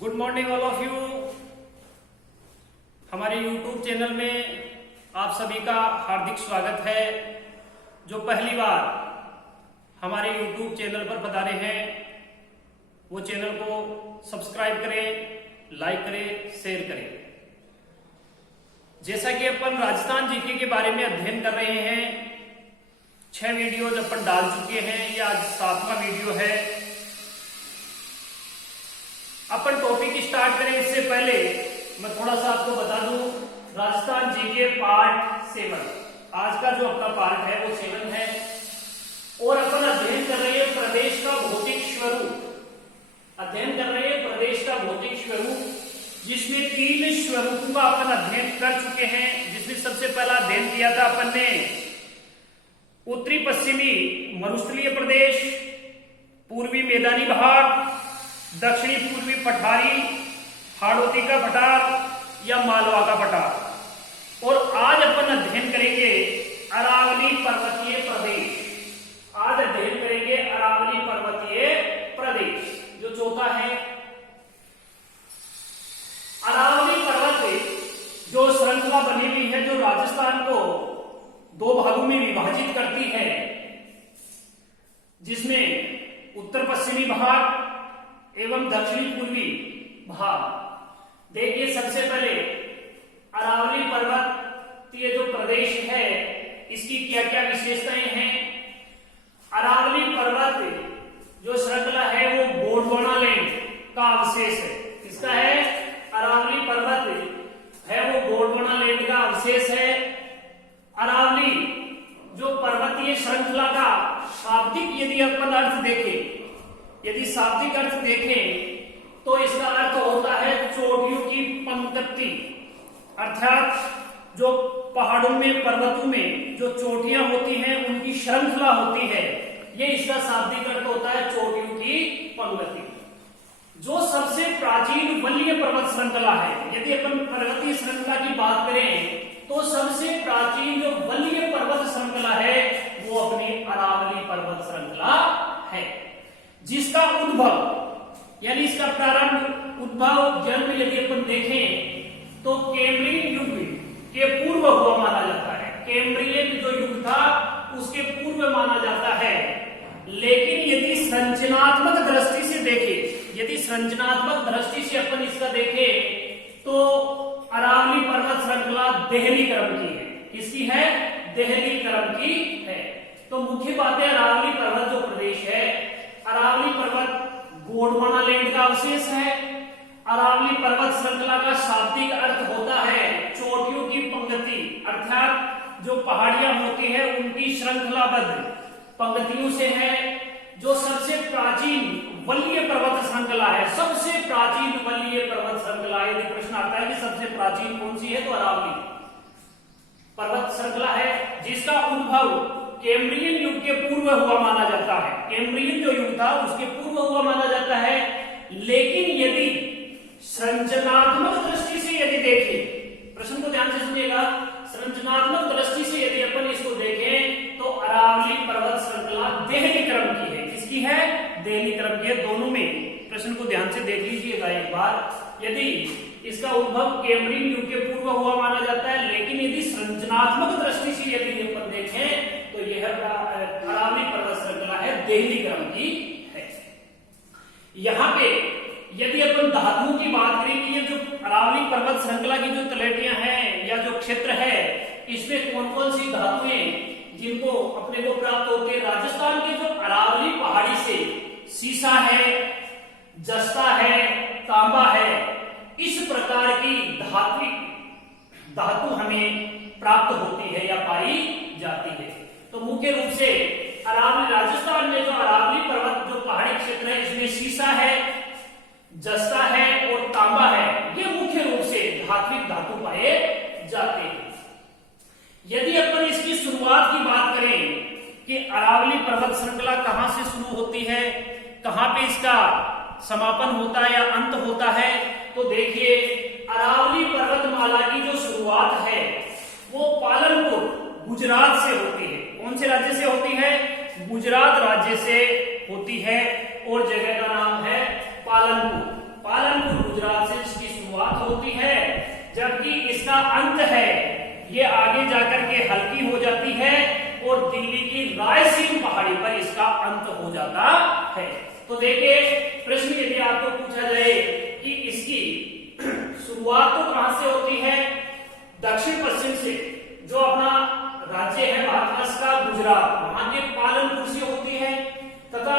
Good morning all of you. हमारे YouTube channel में आप सभी का हार्दिक स्वागत है। जो पहली बार हमारे YouTube चैनल पर पधारे हैं वो चैनल को सब्सक्राइब करें, लाइक करें, शेयर करें। जैसा कि अपन राजस्थान जीके के बारे में अध्ययन कर रहे हैं, 6 वीडियो अपन डाल चुके हैं, ये आज 7वां वीडियो है। अपन टॉपिक स्टार्ट करें इससे पहले मैं थोड़ा सा आपको बता दूं, राजस्थान जीके पार्ट 7, आज का जो अपना पार्ट है वो 7 है और अपन अध्ययन कर रहे हैं प्रदेश का भौतिक स्वरूप। अध्ययन कर रहे हैं प्रदेश का भौतिक स्वरूप, जिसमें 3 स्वरूपों का अपन अध्ययन कर चुके हैं। जिसमें सबसे पहला अध्ययन किया था अपन ने उत्तरी पश्चिमी मरुस्थलीय प्रदेश, पूर्वी मैदानी भाग, दक्षिणी पूर्वी पठारी, हाड़ौती का पठार या मालवा का पठार। और आज अपन अध्ययन करेंगे अरावली पर्वतीय प्रदेश। आज अध्ययन करेंगे अरावली पर्वतीय प्रदेश, जो चौथा है। अरावली पर्वत जो श्रृंखला बनी हुई है, जो राजस्थान को 2 भागों में विभाजित करती है, जिसमें उत्तर पश्चिमी भाग एवं दक्षिणी पूर्वी भाग। देखिए, सबसे पहले अरावली पर्वतीय जो प्रदेश है इसकी क्या क्या विशेषताएं हैं। अरावली पर्वत जो श्रृंखला है वो गोंडवाना लैंड का अवशेष है। किसका है? अरावली पर्वत है वो गोंडवाना लैंड का अवशेष है। अरावली जो पर्वतीय श्रृंखला का शाब्दिक यदि अपन अर्थ देखें, यदि शाब्दिक अर्थ देखें तो इसका अर्थ होता है चोटियों की पंक्ति, अर्थात जो पहाड़ों में, पर्वतों में जो चोटियां होती हैं उनकी श्रृंखला होती है, ये इसका शाब्दिक अर्थ होता है चोटियों की पंक्ति। जो सबसे प्राचीन वरीय पर्वत श्रृंखला है, यदि अपन पर्वतीय श्रृंखला की बात करें तो सबसे प्राचीन जो वरीय पर्वत श्रृंखला है वो अपनी अरावली पर्वत श्रृंखला है, जिसका उद्भव यानी इसका प्रारंभ, उद्भव, जन्म यदि अपन देखें तो कैम्ब्रियन युग के पूर्व हुआ माना जाता है। कैम्ब्रियन जो युग था उसके पूर्व माना जाता है। लेकिन यदि संरचनात्मक दृष्टि से देखें, यदि संरचनात्मक दृष्टि से अपन इसका देखें तो अरावली पर्वत श्रृंखला देहली क्रम की है। किसकी है? देहली क्रम की है। तो मुख्य बातें, अरावली पर्वत जो प्रदेश है, अरावली पर्वत गोंडवाना लैंड का अवशेष है। अरावली पर्वत श्रृंखला का शाब्दिक अर्थ होता है चोटियों की पंक्ति, अर्थात जो पहाड़ियां होती है उनकी श्रृंखलाबद्ध पंक्तियों से है। जो सबसे प्राचीन वरीय पर्वत श्रृंखला है, सबसे प्राचीन वरीय पर्वत श्रृंखला, यदि प्रश्न आता है कि सबसे प्राचीन कौन सी है तो अरावली पर्वत श्रृंखला है, जिसका उद्भव कैम्ब्रियन युग के पूर्व हुआ माना जाता है। कैम्ब्रियन जो युग था उसके पूर्व हुआ माना जाता है। लेकिन यदि संरचनात्मक दृष्टि से यदि देखें, प्रश्न को ध्यान से सुनिएगा, संरचनात्मक दृष्टि से यदि अपन इसको देखें तो अरावली पर्वत श्रृंखला देहली क्रम की है। किसकी है? देहली क्रम की है। दोनों में प्रश्न को ध्यान से देख लीजिएगा एक बार। यदि इसका उद्भव कैम्ब्रियन युग के पूर्व हुआ माना जाता है, लेकिन यदि संरचनात्मक दृष्टि से यदि अपन देखें तो यह अरावली पर्वत श्रृंखला है, देहली क्रम की है। यहां पे यदि अपन धातुओं की बात करें कि ये जो अरावली पर्वत श्रृंखला की जो तलहटियां हैं या जो क्षेत्र है, इसमें कौन कौन सी धातुएं जिनको अपने को प्राप्त होते हैं। राजस्थान की जो अरावली पहाड़ी से सीसा है, जस्ता है, तांबा है, इस प्रकार की धातु हमें प्राप्त होती है या पाई जाती है। तो मुख्य रूप से अरावली, राजस्थान में जो अरावली पर्वत जो पहाड़ी क्षेत्र है इसमें सीसा है, जस्ता है और तांबा है, ये मुख्य रूप से धात्विक धातु पाए जाते हैं। यदि अपन इसकी शुरुआत की बात करें कि अरावली पर्वत श्रृंखला कहां से शुरू होती है, कहां पे इसका समापन होता है या अंत होता है, तो देखिए अरावली पर्वतमाला की जो शुरुआत है वो पालनपुर गुजरात से होती है। कौन से राज्य से होती है? गुजरात राज्य से होती है और जगह का नाम है पालनपुर। पालनपुर इसका अंत है ये आगे जाकर के हल्की हो जाती है और दिल्ली की रायसीन पहाड़ी पर इसका अंत हो जाता है। तो देखिए प्रश्न यदि आपको पूछा जाए कि इसकी शुरुआत तो कहां से होती है, दक्षिण पश्चिम से, जो अपना राज्य है महाराष्ट्र का गुजरात, वहां के पालनपुर से होती है, तथा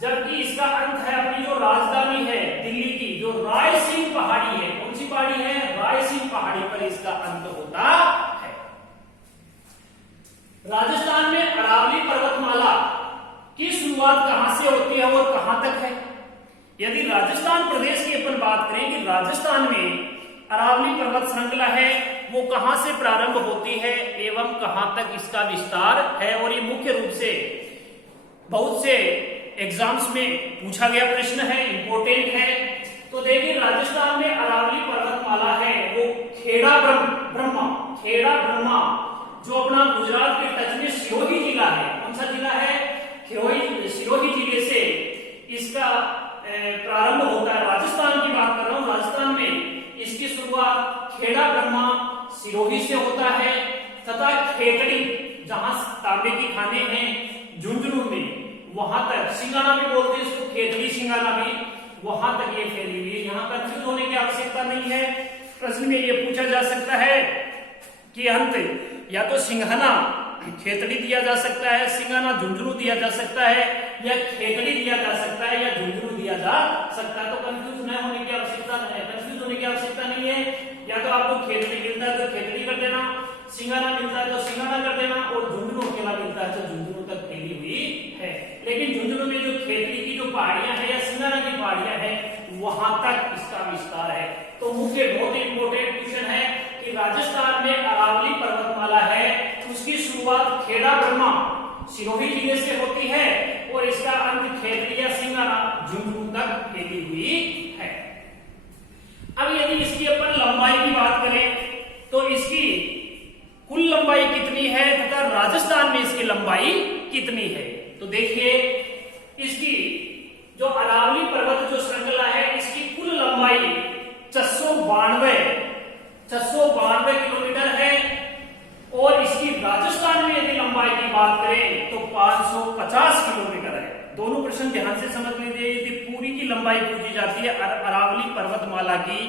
जबकि इसका अंत है अपनी जो राजधानी है दिल्ली की जो रायसीन पहाड़ी है, कौन सी पहाड़ी है, रायसीन पहाड़ी पर इसका अंत होता है। राजस्थान में अरावली पर्वतमाला की शुरुआत कहां से होती है और कहां तक है। यदि राजस्थान प्रदेश की अपन बात करें कि राजस्थान में अरावली पर्वत श्रृंखला है वो कहां से प्रारंभ होती है एवं कहां तक इसका विस्तार है, और ये मुख्य रूप से बहुत से एग्जाम्स में पूछा गया प्रश्न है, इंपॉर्टेंट है। तो देखिए राजस्थान में अरावली पर्वतमाला है वो खेड़ा ब्रह्मा जो अपना गुजरात के टच में सिरोही जिला है, कौन सा जिला है, सिरोही जिले से इसका प्रारंभ होता है। राजस्थान की बात कर रहा हूं, राजस्थान में इसकी शुरुआत खेड़ा ब्रह्मा सिरोही से होता है, तथा खेतड़ी जहां तांबे की खाने हैं झुंझुनू में वहां तक, सिंगाना भी बोलते हैं इसको, खेतड़ी सिंगाना भी, वहां तक ये फैली हुई है। यहाँ कंफ्यूज होने की आवश्यकता नहीं है। प्रश्न में ये पूछा जा सकता है कि अंत या तो सिंघाना खेतड़ी दिया जा सकता है, सिंगाना झुंझुनू दिया जा सकता है, या खेतड़ी दिया जा सकता है, या झुंझुनू दिया जा सकता है। तो कंफ्यूज न होने की आवश्यकता नहीं है, कंफ्यूज होने की आवश्यकता नहीं है। या तो आपको खेतड़ी मिलता है तो खेतड़ी कर देना, सिंगाना मिलता है तो सिंगाना कर देना, और झुंझुनू अकेला मिलता है तो झुंझुनू तक फैली हुई है। लेकिन झुंझुनू में जो खेतड़ी की जो पहाड़ियां हैं या सिंगाना की पहाड़ियां हैं वहां तक इसका विस्तार है। तो मुख्य बहुत इंपॉर्टेंट क्वेश्चन है कि राजस्थान में अरावली पर्वतमाला है उसकी शुरुआत खेड़ा ब्रह्मा सिरोही जिले से होती है और इसका अंत खेतड़ी या सिंगाना झुंझुनू तक फैली हुई है। अब यदि इसकी अपन लंबाई की बात करें तो इसकी कुल लंबाई कितनी है तथा राजस्थान में इसकी लंबाई कितनी है। तो देखिए इसकी जो अरावली पर्वत जो श्रृंखला है इसकी कुल लंबाई 692 किलोमीटर है, और इसकी राजस्थान में यदि लंबाई की बात करें तो 550 किलोमीटर है। दोनों प्रश्न ध्यान से समझ लीजिए। यदि पूरी की लंबाई पूछी जाती है अरावली पर्वतमाला की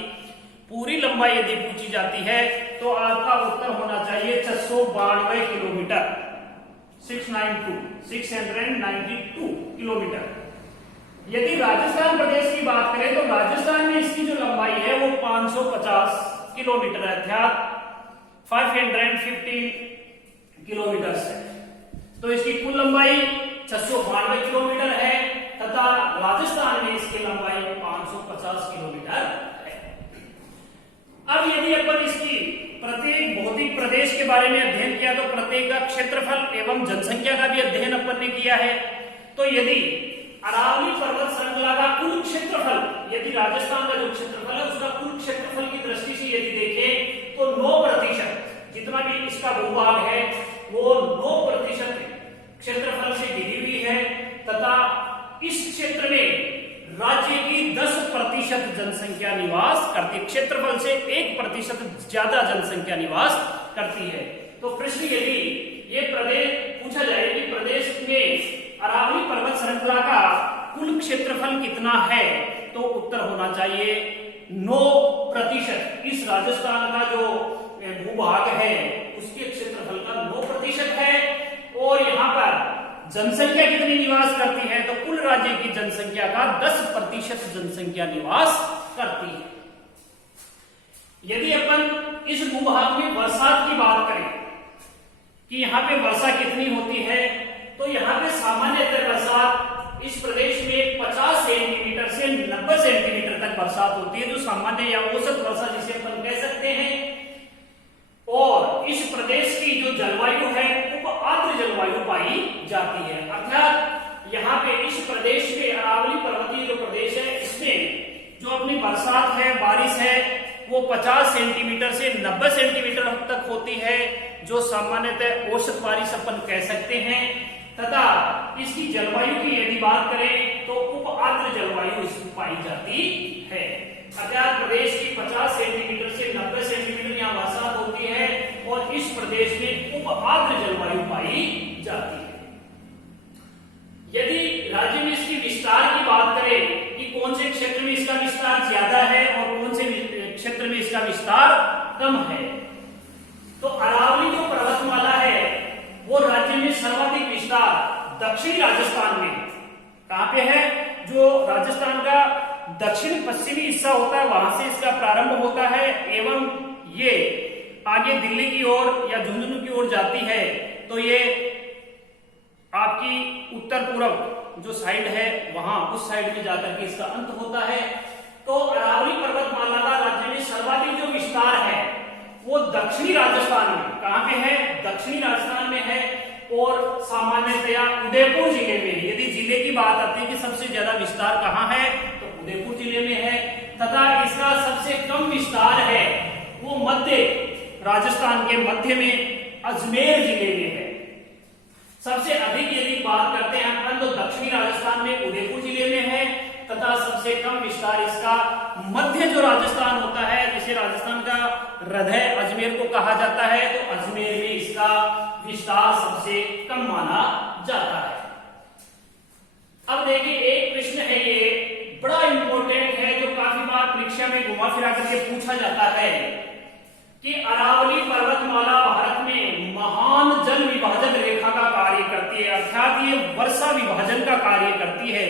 पूरी लंबाई यदि पूछी जाती है तो आपका उत्तर होना चाहिए 692 किलोमीटर, 692 किलोमीटर। यदि राजस्थान प्रदेश की बात करें तो राजस्थान में इसकी जो लंबाई है वो 550 किलोमीटर है, अर्थात 515 किलोमीटर है। तो इसकी कुल लंबाई 692 किलोमीटर है तथा राजस्थान में इसकी लंबाई 550 किलोमीटर है। अब यदि अपन इसकी प्रत्येक भौतिक प्रदेश के बारे में अध्ययन किया तो प्रत्येक का क्षेत्रफल एवं जनसंख्या का भी अध्ययन अपन ने किया है। तो यदि अरावली पर्वत श्रृंखला का कुल क्षेत्रफल, यदि राजस्थान का जो क्षेत्रफल है उसका कुल क्षेत्रफल की दृष्टि से यदि देखें तो 9% जितना भी इसका भूभाग है वो 9% क्षेत्रफल से घिरी हुई है, तथा इस क्षेत्र में राज्य की 10% जनसंख्या निवास करती है, क्षेत्रफल से 1% ज्यादा जनसंख्या निवास करती है। तो प्रश्न यदि ये प्रदेश पूछा जाए कि प्रदेश में अरावली पर्वत श्रृंखला का कुल क्षेत्रफल कितना है तो उत्तर होना चाहिए 9%। इस राजस्थान का जो भूभाग है उसके क्षेत्रफल का 9% है, और यहाँ पर जनसंख्या कितनी निवास करती है तो कुल राज्य की जनसंख्या का 10% जनसंख्या निवास करती है। यदि अपन इस भूभाग में बरसात की बात करें कि यहाँ पे वर्षा कितनी होती है तो यहाँ पे सामान्यतः बरसात इस प्रदेश में 50 सेंटीमीटर से 90 सेंटीमीटर तक बरसात होती है, जो सामान्य या औसत वर्षा जिसे अपन कह सकते हैं। और इस प्रदेश की जो जलवायु है वो आर्द्र जलवायु पाई जाती है, अर्थात यहाँ पे इस प्रदेश में अरावली पर्वतीय जो प्रदेश है इसमें जो अपनी बरसात है बारिश है वो 50 सेंटीमीटर से 90 सेंटीमीटर तक होती है, जो सामान्यतः औसत बारिश अपन कह सकते हैं। तथा इसकी जलवायु की यदि बात करें तो उप आर्द्र जलवायु इसमें पाई जाती है। अर्थात प्रदेश की 50 सेंटीमीटर से 90 सेंटीमीटर यहाँ बरसात होती है और इस प्रदेश में उप आर्द्र जलवायु पाई जाती है। यदि राज्य में इसकी विस्तार की बात करें कि कौन से क्षेत्र में इसका विस्तार ज्यादा है और कौन से क्षेत्र में इसका विस्तार कम है, तो अरावली जो पर्वतमाला है वो राज्य में सर्वाधिक विस्तार दक्षिणी राजस्थान में। कहां पे है? जो राजस्थान का दक्षिण पश्चिमी हिस्सा होता है वहां से इसका प्रारंभ होता है एवं ये आगे दिल्ली की ओर या झुंझुनू की ओर जाती है तो ये आपकी उत्तर पूर्व जो साइड है वहां उस साइड में जाकर के इसका अंत होता है। तो अरावली पर्वतमाला का राज्य में सर्वाधिक जो विस्तार है वो दक्षिणी राजस्थान में। कहां पे है? दक्षिणी राजस्थान में है और सामान्यतया उदयपुर जिले में। यदि जिले की बात आती है कि सबसे ज्यादा विस्तार कहां है तो उदयपुर जिले में है, तथा इसका सबसे कम विस्तार है वो मध्य राजस्थान के मध्य में अजमेर जिले में है। सबसे अधिक यदि बात करते हैं अपन तो दक्षिणी राजस्थान में उदयपुर जिले में है, तथा सबसे कम विस्तार इसका मध्य जो राजस्थान होता है जिसे राजस्थान का हृदय अजमेर को कहा जाता है, तो अजमेर में इसका विस्तार सबसे कम माना जाता है। अब देखिए एक प्रश्न है, ये बड़ा इंपॉर्टेंट है जो काफी बार परीक्षा में घुमा फिरा करके पूछा जाता है कि अरावली पर्वतमाला भारत में महान जल विभाजन रेखा का कार्य करती है, अर्थात ये वर्षा विभाजन का कार्य करती है।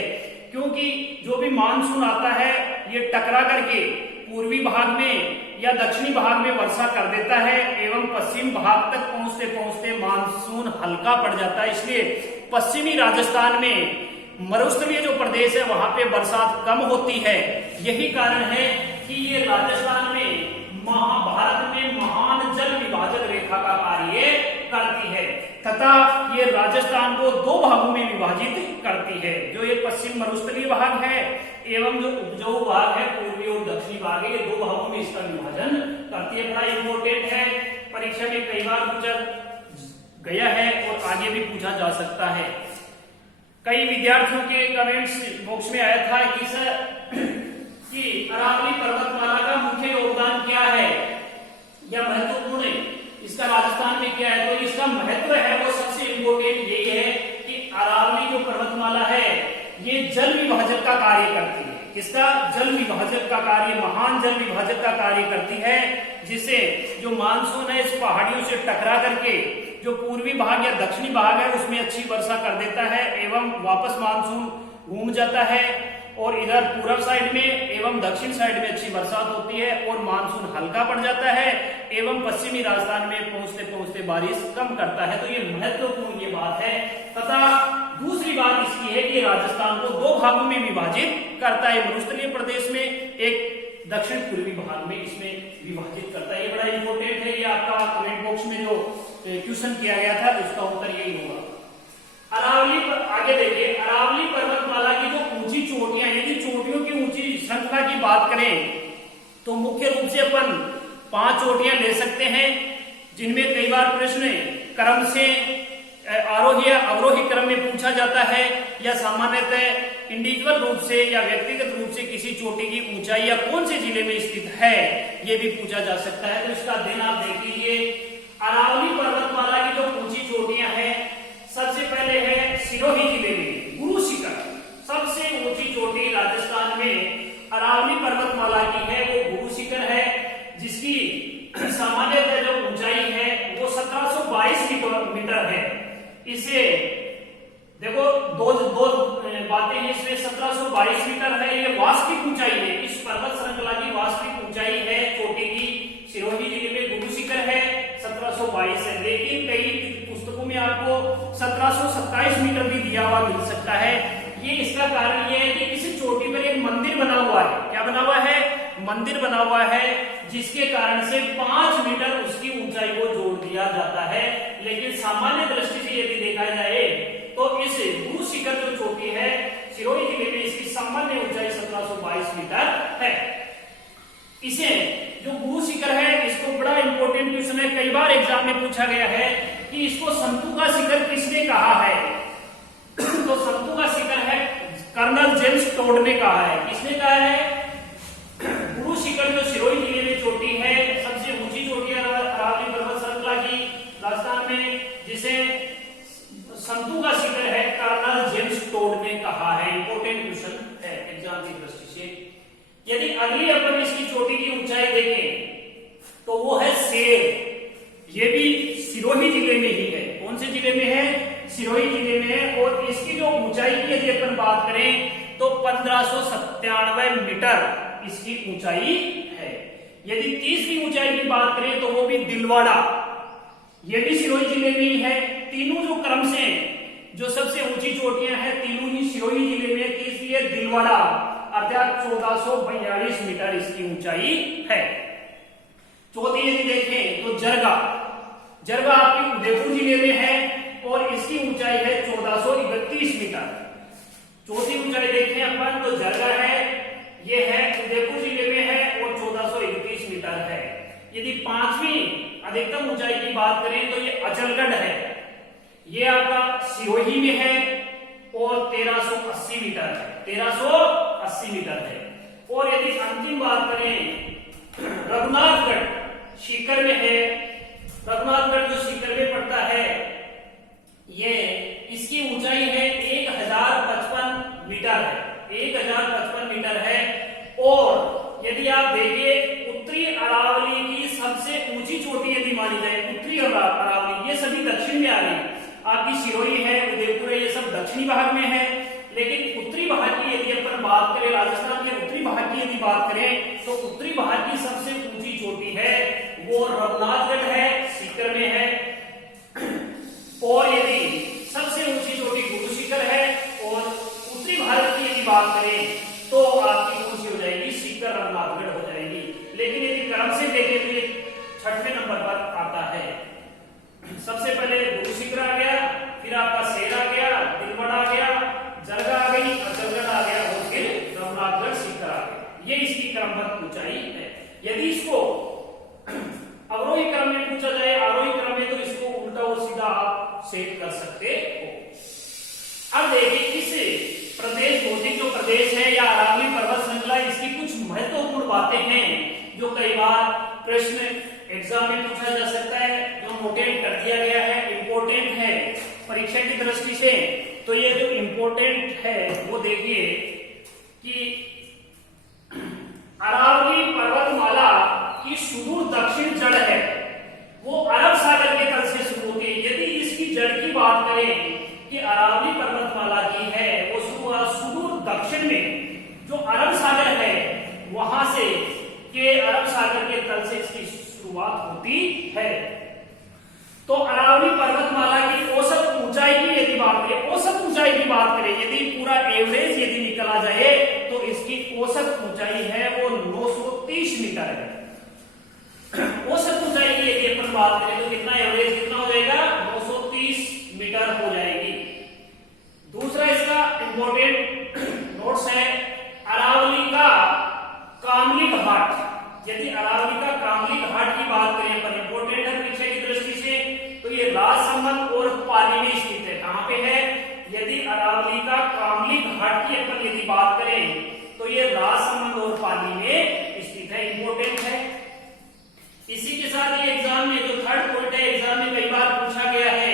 क्योंकि जो भी मानसून आता है ये टकरा करके पूर्वी भाग में या दक्षिणी भाग में वर्षा कर देता है एवं पश्चिम भाग तक पहुंचते पहुंचते मानसून हल्का पड़ जाता है। इसलिए पश्चिमी राजस्थान में मरुस्थलीय जो प्रदेश है वहां पे बरसात कम होती है। यही कारण है कि ये राजस्थान में महाभारत में महान जल विभाजन रेखा का कार्य करती है, तथा ये राजस्थान को दो भागों में विभाजित करती है। जो ये पश्चिम मरुस्थलीय भाग है एवं जो उपजाऊ भाग है पूर्वी और दक्षिणी भाग है, ये दो भागों में इसका विभाजन करती है। बड़ा इंपॉर्टेंट है, परीक्षा में कई बार पूछा गया है और आगे भी पूछा जा सकता है। कई विद्यार्थियों के कमेंट्स बॉक्स में आया था कि सर कि अरावली पर्वतमाला का मुख्य योगदान क्या है या महत्वपूर्ण है, इसका राजस्थान में क्या है? तो इसका महत्व है वो सबसे इंपॉर्टेंट यही है कि अरावली जो पर्वतमाला है ये जल विभाजन का कार्य करती है। किसका? जल विभाजन का कार्य, महान जल विभाजन का कार्य करती है, जिससे जो मानसून है इस पहाड़ियों से टकरा करके जो पूर्वी भाग या दक्षिणी भाग है उसमें अच्छी वर्षा कर देता है एवं वापस मानसून घूम जाता है और इधर पूर्व साइड में एवं दक्षिण साइड में अच्छी बरसात होती है और मानसून हल्का पड़ जाता है एवं पश्चिमी राजस्थान में पहुंचते पहुंचते बारिश कम करता है। तो ये महत्वपूर्ण ये बात है। तथा दूसरी बात इसकी है कि राजस्थान को दो भागों में विभाजित करता है, मरुस्थलीय प्रदेश में, एक दक्षिण पूर्वी भाग में इसमें विभाजित करता है। ये बड़ा इंपॉर्टेंट है, ये आपका कमेंट बॉक्स में जो क्वेश्चन किया गया था उसका उत्तर यही होगा। अरावली पर आगे देखिए, अरावली पर्वतमाला की जो ऊंची चोटियां, यदि चोटियों की ऊंची श्रृंखला की बात करें तो मुख्य रूप से अपन 5 चोटियां ले सकते हैं, जिनमें कई बार प्रश्न क्रम से आरोही या अवरोही क्रम में पूछा जाता है या सामान्यतः इंडिविजुअल रूप से या व्यक्तिगत रूप से किसी चोटी की ऊंचाई या कौन से जिले में स्थित है ये भी पूछा जा सकता है। तो इसका अध्ययन आप देख लीजिए। अरावली पर्वतमाला की जो ऊंची चोटियां हैं, सबसे पहले है सिरोही जिले में गुरु शिखर, सबसे ऊंची चोटी राजस्थान में अरावली पर्वतमाला की है वो गुरु शिखर है, जिसकी सामान्यतः जो ऊंचाई है वो 1722 मीटर है। इसे देखो दो बातें हैं इसमें, 1722 मीटर है ये वास्तविक ऊंचाई है, इस पर्वत श्रृंखला की वास्तविक ऊंचाई है चोटी की सिरोही जिले में गुरु शिखर है 1722 है। लेकिन कई पुस्तकों में आपको 1727 मीटर भी दिया हुआ मिल सकता है। ये इसका कारण ये है कि इस चोटी पर एक मंदिर बना हुआ है। क्या बना हुआ है? मंदिर बना हुआ है, जिसके कारण से 5 मीटर उसकी ऊंचाई को जोड़ दिया जाता है। लेकिन सामान्य दृष्टि से यदि देखा जाए तो इस गुरु शिखर जो चोटी है सिरोही जिले में, इसकी सामान्य ऊंचाई 1722 मीटर है। इसे जो गुरु शिखर है, इसको बड़ा इंपॉर्टेंट क्वेश्चन है, कई बार एग्जाम में पूछा गया है कि इसको संतु का शिखर किसने कहा है? तो संतु का शिखर है कर्नल जेम्स टोड ने कहा है। किसने कहा है? गुरु शिखर जो सिरोही जिले में चोटी है, सबसे ऊंची चोटी है अरावली पर्वत श्रृंखला की राजस्थान में, जिसे संतू का शिखर है, कर्नल जेम्स टोड ने कहा है। इंपोर्टेंट क्वेश्चन है एग्जाम की दृष्टि से। यदि अगली अपन इसकी चोटी की ऊंचाई देखें तो वो है शेर। ये भी सिरोही जिले में ही है। कौन से जिले में है? सिरोही जिले में है। और इसकी जो ऊंचाई की यदि अपन बात करें तो 1597 मीटर इसकी ऊंचाई है। यदि तीसरी ऊंचाई की बात करें तो वो भी दिलवाड़ा, ये भी सिरोही जिले में ही है। तीनों जो क्रम से जो सबसे ऊंची चोटियां हैं तीनों ही सिरोही जिले में। तीसरी है दिलवाड़ा, अर्थात 1442 मीटर इसकी ऊंचाई है। चौथी यदि देखें तो जरगा, जरगा आपकी उदयपुर जिले में है और इसकी ऊंचाई है 1431 मीटर। चौथी ऊंचाई देखें अपन तो जरगा है, ये है उदयपुर जिले में है और 1431 मीटर है। यदि पांचवी अधिकतम ऊंचाई की बात करें तो ये अचलगढ़ है, ये आपका सिरोही में है और 1380 मीटर है, 1380 मीटर है। और यदि अंतिम बात करें रघुनाथगढ़ सीकर में है, रघुनाथगढ़ जो सीकर में पड़ता है, ये इसकी ऊंचाई है 1055 मीटर है, 1055 मीटर है। और यदि आप देखिए उत्तरी अरावली की सबसे ऊंची चोटी यदि मानी जाए, उत्तरी अरावली, ये सभी दक्षिण में आ रही, आपकी सिरोही है, उदयपुर है, ये सब दक्षिणी भाग में है। लेकिन उत्तरी भाग की यदि अपन बात करें, राजस्थान के उत्तरी भाग की यदि बात करें तो उत्तरी भाग की सबसे ऊंची चोटी है वो रघुनाथगढ़ है, सीकर में है। और यदि सबसे ऊंची चोटी गुरु शिखर है और उत्तरी भारत की यदि बात करें तो आपकी कौन सी हो जाएगी? सीकर रघुनाथगढ़ हो जाएगी। लेकिन यदि क्रम से देखें तो ये 6वें नंबर पर आता है। सबसे पहले गुरु शिखर आ गया, फिर आपका शेर आ गया, दिलवाड़ा आ गया, जरगा आ गई, अचलगढ़ आ गया और फिर रघुनाथगढ़ सीकर आ गया। ये इसकी क्रमबद्ध ऊंचाई है। यदि इसको अवरोही क्रम में पूछा जाए, आरोही क्रम में, तो इसको उल्टा और सीधा आप सेट कर सकते हो। अब देखिए इस प्रदेश भौतिक जो प्रदेश है या अरावली पर्वत श्रृंखला, इसकी कुछ महत्वपूर्ण बातें हैं जो कई बार प्रश्न एग्जाम में पूछा जा सकता है, जो नोटेट कर दिया गया है, इंपोर्टेंट है परीक्षा की दृष्टि से। तो ये जो इंपोर्टेंट है वो देखिए कि अरावली पर्वतमाला की सुदूर दक्षिण जड़ है वो अरब सागर के तल से शुरू होती है। यदि इसकी जड़ की बात करें कि अरावली पर्वतमाला की है वो सुदूर दक्षिण में जो अरब सागर है वहां से के अरब सागर के तल से इसकी शुरुआत होती है। तो अरावली पर्वतमाला की औसत ऊंचाई की यदि बात करें, औसत ऊंचाई की बात करें, यदि पूरा एवरेज यदि निकला जाए तो इसकी औसत ऊंचाई है वो 930 मीटर है। औसत ऊंचाई की यदि अपन बात करें तो कितना एवरेज कितना हो जाएगा? 930 मीटर हो जाएगी। दूसरा इसका इंपोर्टेंट नोट्स है अरावली का कामली घाट। यदि अरावली का कामली घाट की बात करें अपन, इंपोर्टेंट है परीक्षा की दृष्टि से, तो ये राजसमंद और पाली में स्थित है। कहां पे है? यदि अरावली का कामली घाट की अपन यदि बात करें तो ये राजसमंद और पाली में स्थित है, इंपोर्टेंट है। इसी के साथ ये एग्जाम में जो थर्ड पॉइंट है, एग्जाम में कई बार पूछा गया है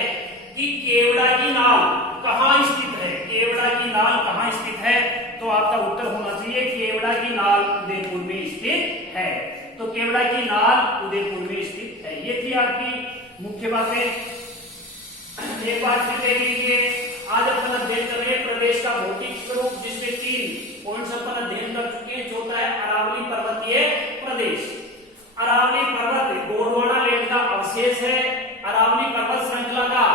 कि केवड़ा की नाल कहां स्थित है? केवड़ा की नाल कहां स्थित है? तो आपका उत्तर होना चाहिए केवड़ा की नाल उदयपुर में स्थित है। तो केवड़ा की नाल उदयपुर में स्थित है। ये थी आपकी मुख्य बातें। एक बार फिर देख लीजिए, आज अपन अध्ययन कर रहे हैं प्रदेश का भौतिक स्वरूप, जिसमें 3 पॉइंट्स अपन अध्ययन कर चुके हैं। चौथा है अरावली पर्वतीय प्रदेश। अरावली पर्वत गोंडवाना लैंड का अवशेष है। अरावली पर्वत श्रृंखला का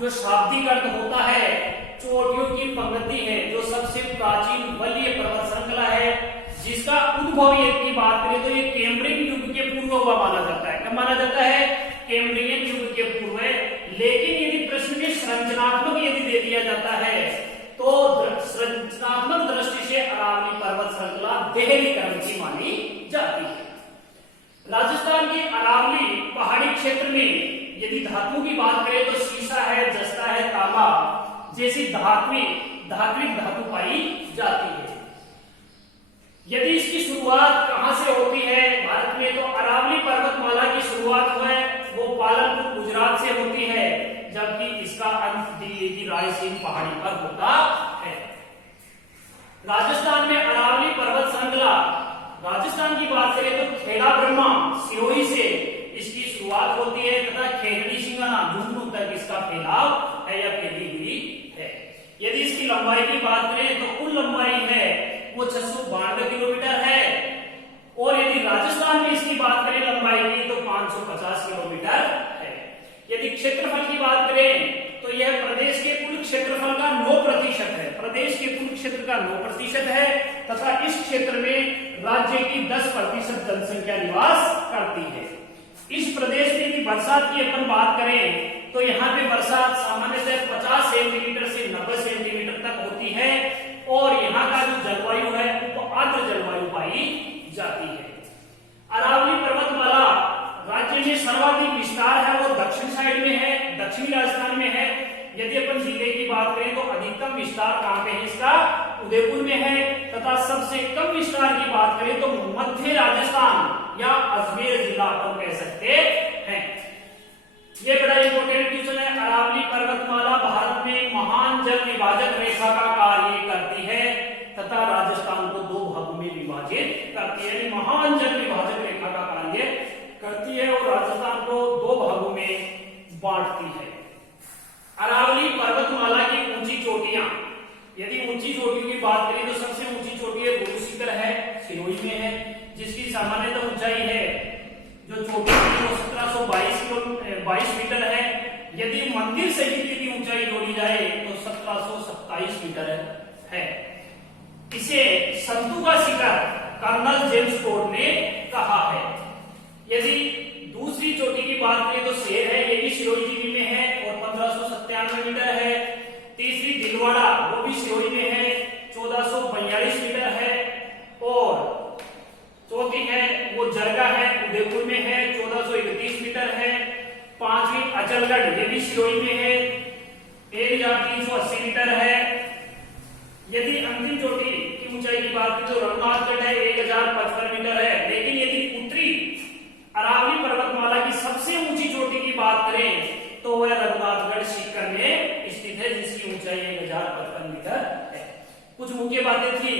जो शाब्दिक अर्थ होता है चोटियों की पंक्ति है, जो सबसे प्राचीन वलीय पर्वत श्रृंखला है, जिसका उद्भव की बात करें तो ये कैम्ब्रियन युग के पूर्व हुआ माना जाता है। कब माना जाता है? कैम्ब्रियन युग के पूर्व है। लेकिन यदि प्रश्न में संरचनात्मक यदि दे दिया जाता है तो संरचनात्मक दृष्टि से अरावली पर्वत श्रृंखला देहली क्रम की मानी जाती है। राजस्थान के अरावली पहाड़ी क्षेत्र में यदि धातु की बात करें तो सीसा है, जस्ता है, तांबा जैसी धात्विक धात्विक धातु पाई जाती है। यदि इसकी शुरुआत कहां से होती है भारत में, तो अरावली पर्वतमाला की शुरुआत है वो पालनपुर गुजरात से होती है, जबकि इसका अंत दिल्ली की रायसीन पहाड़ी पर होता है। राजस्थान में अरावली पर्वत श्रृंखला, राजस्थान की बात करें तो खेड़ा ब्रह्मा सिरोही से इसकी शुरुआत होती है तथा खेखड़ी सिंगाना झुंझुनू तक इसका फैलाव है या फैली हुई है। यदि इसकी लंबाई की बात करें तो कुल लंबाई है वो 692 किलोमीटर है, और यदि राजस्थान में इसकी बात करें लंबाई की तो 550 किलोमीटर है। यदि क्षेत्रफल की बात करें तो यह प्रदेश के कुल क्षेत्रफल का 9% है, प्रदेश के कुल क्षेत्र का 9% है तथा इस क्षेत्र में राज्य की 10% जनसंख्या निवास करती है। इस प्रदेश में यदि बरसात की अपन बात करें तो यहाँ पे बरसात सामान्यतः 50 सेंटीमीटर से 90 सेंटीमीटर तक होती है, और यहाँ का जो जलवायु है उप आर्द्र जलवायु पाई जाती है। अरावली पर्वतमाला राज्य में सर्वाधिक विस्तार है वो दक्षिण साइड में है, दक्षिणी राजस्थान में है। यदि अपन जिले की बात करें तो अधिकतम विस्तार कहां पे है इसका, उदयपुर में है, तथा सबसे कम विस्तार की बात करें तो मध्य राजस्थान या अजमेर जिला अपन कह सकते हैं। ये बड़ा इंपॉर्टेंट क्वेश्चन है। अरावली पर्वतमाला भारत में महान जल विभाजक रेखा का कार्य करती है तथा राजस्थान को 2 भागों में विभाजित करती है, महान जल विभाजक रेखा का कार्य करती है और राजस्थान को 2 भागों में बांटती है। अरावली पर्वतमाला की ऊंची चोटियां, यदि ऊंची चोटियों की बात करें तो सबसे ऊंची चोटी है गुरु शिखर है, सिरोही में है, जिसकी सामान्यतः ऊंचाई है जो चोटी है वो 1722 मीटर है। यदि मंदिर सहित की ऊंचाई जोड़ी जाए तो 1727 मीटर है। इसे संतु का शिखर कर्नल जेम्स टोड ने कहा है। यदि दूसरी चोटी की बात करें तो शेर है, ये भी सिरोही जिले में है और 1597 मीटर है। तीसरी दिलवाड़ा वो भी सिरोही में है, 1442 मीटर है, और चौथी है वो जरगा है, उदयपुर में है, 1431 मीटर है। पांचवी अचलगढ़ ये भी सिरोही में है, 1380 मीटर है। यदि अंतिम चोटी की ऊंचाई की बात करें तो रघुनाथगढ़ है, 1055 मीटर है। लेकिन यदि उत्तरी अरावली पर्वतमाला की सबसे ऊंची चोटी की बात करें तो वह रघुनाथगढ़ सीकर में स्थित है, जिसकी ऊंचाई 1055 मीटर है। कुछ मुख्य बातें थी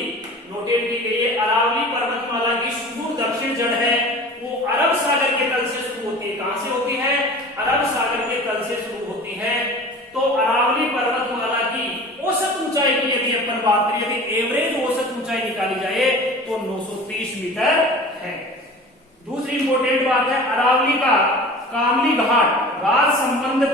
नोटेट की गई है। अरावली पर्वतमाला की सुदूर दक्षिण जड़ है वो अरब सागर के तल से शुरू होती है। कहां से होती है? अरब सागर के तल से शुरू होती है। तो अरावली पर्वतमाला की औसत ऊंचाई की यदि अपन बात करें, यदि एवरेज औसत ऊंचाई निकाली जाए तो 930 मीटर है। दूसरी इंपॉर्टेंट बात है, अरावली का कामली घाट राज संबंध